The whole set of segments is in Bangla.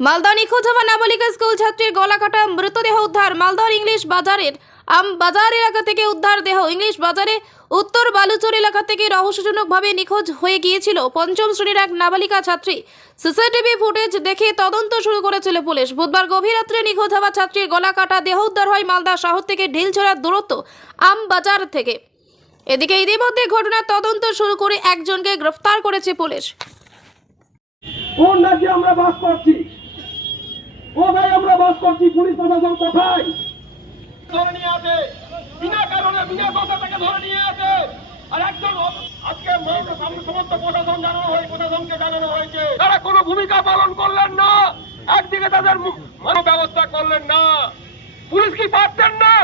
মালদা নিখোঁজ হওয়া নাবালিকা স্কুল ছাত্রীর গলা কাটা মৃতদেহ উদ্ধার। মালদার ইংলিশ বাজারের আম বাজার এলাকা থেকে উদ্ধার দেহ। ইংলিশ বাজারে উত্তর বালুচর এলাকা থেকে রহস্যজনকভাবে নিখোঁজ হয়ে গিয়েছিল পঞ্চম শ্রেণির এক নাবালিকা ছাত্রী। সিসিটিভি ফুটেজ দেখে তদন্ত শুরু করেছিল পুলিশ। বুধবার গভীর রাত্রে নিখোঁজ হওয়া ছাত্রীর গলা কাটা দেহ উদ্ধার হয় মালদা শহর থেকে ঢিলছড়ার দূরত্ব আম বাজার থেকে। এদিকে ইতিমধ্যে ঘটনার তদন্ত শুরু করে একজনকে গ্রেফতার করেছে পুলিশ। আমরা বাস কোথায় আমরা বাস করছি? পুলিশ প্রশাসন কোথায়? ধরে নিয়ে আসে বিনা কারণে, বিনা ধরে নিয়ে আসে আর একজন আজকে হয়েছে তারা কোনো ভূমিকা পালন করলেন না। একদিকে তাদের ব্যবস্থা করলেন না। পুলিশ কি পারতেন না?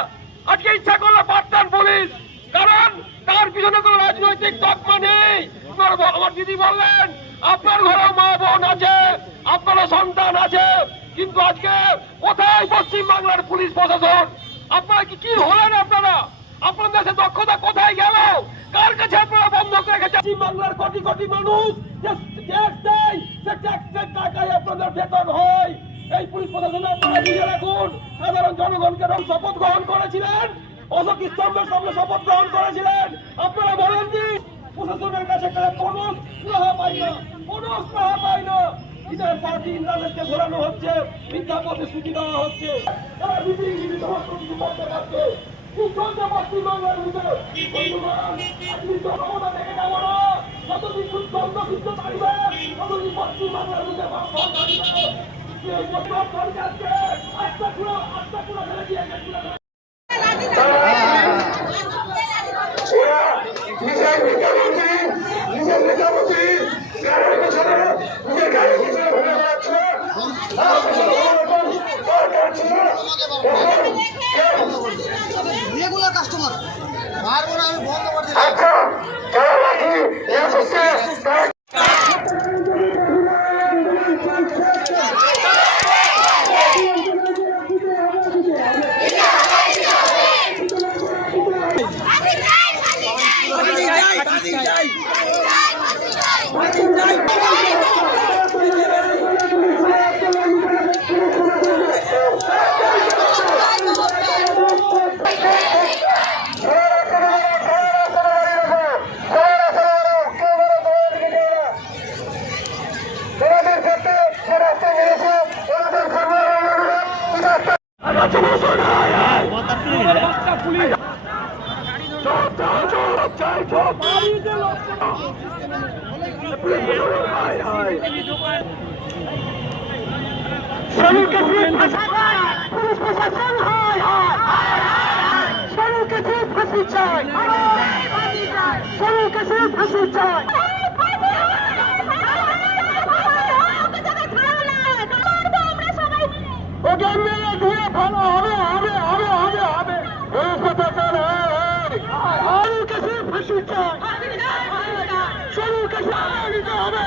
আজকে ইচ্ছা করলে পারতেন পুলিশ। কারণ তার পিছনে কোনো রাজনৈতিক তকমা নেই। আমার দিদি বললেন, আপনার ঘরে মা বোন আছে, আপনারও সন্তান আছে। কিন্তু আজকে কোথায় পশ্চিম বাংলার পুলিশ প্রশাসন? আপনারা কি কি হলেন আপনারা? আপনাদের দেশে দক্ষতা কোথায় গেল? কার কাছে আপনারা বন্ধক রেখেছেন? পশ্চিম বাংলার কোটি কোটি মানুষ আপনাদের বেতন হয়। পুলিশ প্রশাসনে আপনারা শপথ গ্রহণ করেছিলেন। অশোক শপথ গ্রহণ করেছিলেন। আপনারা বলেননি, প্রশাসনের কাছে কোনো পাই না, কোনো স্নেহা পাই না। ঈদের পার্টি ইন্দ্রাদেরকে ঘোরানো হচ্ছে মিথ্যা প্রতিশ্রুতি দেওয়া হচ্ছে তারা মিটিং জীবিত করতে পারছে পশ্চিমবঙ্গের ভিতরে ক্ষমতা থেকে যাব না যতদিন থাকবে ততদিন পশ্চিমবাংলার ভিতরে সরকারকে ফেলে নিজের বিচারপতি নিজের বিচারপতি নিজের গাড়ির পিছনে ঘুরে বেড়াচ্ছে রেগুলার কাস্টমার বারবার আমি বন্ধ করে দিলাম। আচ্ছা যারা লাঠি শ্রমিককে ফিরে পুলিশ প্রশাসন হয় শ্রমিককে ফিরে ফাঁসি চাই শ্রমিককে ফিরে ফাঁসি চাই ওকে মেরে দিয়ে ভালো হবে হবে হবে হবে হবে পুলিশ প্রশাসন শ্রমিককে ফিরে ফাঁসি চাই শ্রমিককে ফিরে দিতে হবে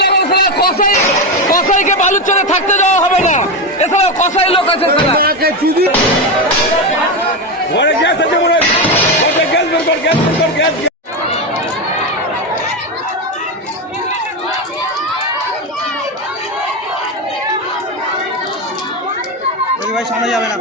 লাগানো ছাড়া কসাই। কসাইকে বালুচরে থাকতে দেওয়া হবে না। এছাড়াও কসাই লোক আছে ঘরে গ্যাস আছে গ্যাস গ্যাস গ্যাস। যাবে না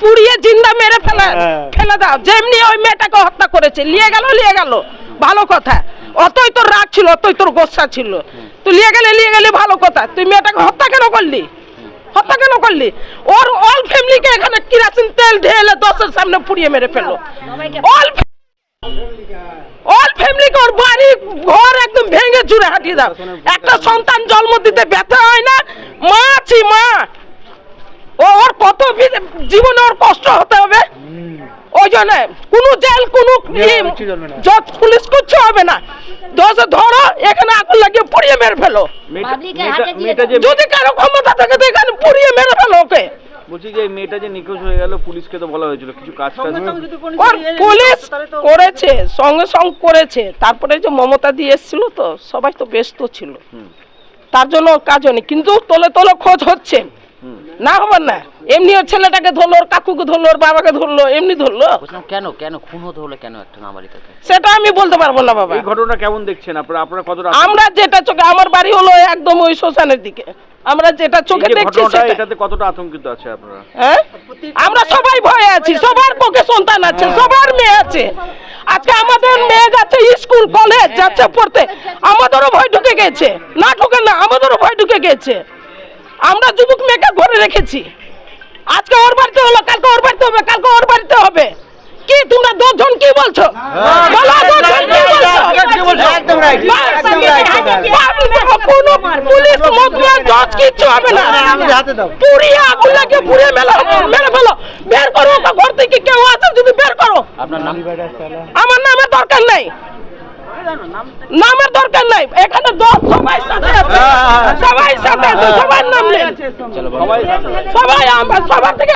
পুড়িয়ে জিন্দা মেরে ফেলে ফেলে দাও। যেমনি ওই মেয়েটাকে হত্যা করেছে নিয়ে গেল নিয়ে গেল। ভালো কথা। অতই তোর রাগ ছিল অতই তোর গোসা ছিল। তুই নিয়ে গেলে নিয়ে গেলে ভালো কথা। তুই মেয়েটাকে হত্যা কেন করলি? হত্যা কেন করলি? ওর অল ফ্যামিলিকে এখানে কিরাসিন তেল ঢেলে দশের সামনে পুড়িয়ে মেরে ফেলল। অল অল ফ্যামিলিকে ওর বাড়ি ঘর একদম ভেঙে চুরে হাঁটিয়ে দাও। একটা সন্তান জন্ম দিতে ব্যথা হয় না? মা আছি মা। ও কত জীবনে ওর কষ্ট হতে হবে। ওই জন্য কোনো জেল কোনো পুলিশ কিচ্ছু হবে না। দোষে ধরো এখানে আগুন লাগিয়ে পুড়িয়ে মেরে ফেলো। যদি কারও ক্ষমতা থাকে তো এখানে পুড়িয়ে মেরে ফেলো ওকে। বলছি যে মেয়েটা যে নিখোঁজ হয়ে গেল পুলিশকে তো বলা হয়েছিল কিছু কাজ পুলিশ করেছে সঙ্গে সঙ্গে করেছে। তারপরে যে মমতা দিয়ে এসেছিল তো সবাই তো ব্যস্ত ছিল। তার জন্য কাজ হয়নি কিন্তু তোলে তোলে খোঁজ হচ্ছে। না হবে না। এমনি ওর ছেলেটাকে ধরলো ওর কাকুকে ধরলো ওর বাবাকে ধরলো এমনি ধরলো। বলছিলাম কেন কেন খুন হতে হলো কেন একটা নাবালিকাকে? সেটা আমি বলতে পারব না বাবা। এই ঘটনা কেমন দেখছেন? আপনারা আপনারা কতটা আমরা যেটা চোখে আমার বাড়ি হলো একদম ওই শ্মশানের দিকে। আমরা যেটা চোখে দেখছি সেটা এটাতে কতটা আতঙ্কিত আছে আপনারা? হ্যাঁ? আমরা সবাই ভয়ে আছি সবার পক্ষে সন্তান আছে সবার মেয়ে আছে। আজকে আমাদের মেয়ে যাচ্ছে স্কুল কলেজ যাচ্ছে পড়তে। আমাদেরও ভয় ঢুকে গেছে। না ঢুকে না আমাদেরও ভয় ঢুকে গেছে। আমরা যুবক মেয়েকে ঘরে রেখেছি। আজকে ওর বাড়িতে হলো কালকে ওর বাড়িতে হবে কালকে ওর বাড়িতে হবে। কি তোমরা দশজন কি বলছো? পুলিশ জজ কিচ্ছু হবে না। পুড়িয়ে আগুন লাগিয়ে পুড়িয়ে মেলা মেরে ফেলো। বের করো ওকে ঘর থেকে কেউ আছে যদি বের করো। নাম? আমার নামের দরকার নাই। নামের দরকার নাই। এখানে দশ সবাই সাথে আছে। সবাই সাথে আছে সবার নাম নেই সবাই সবাই সবার থেকে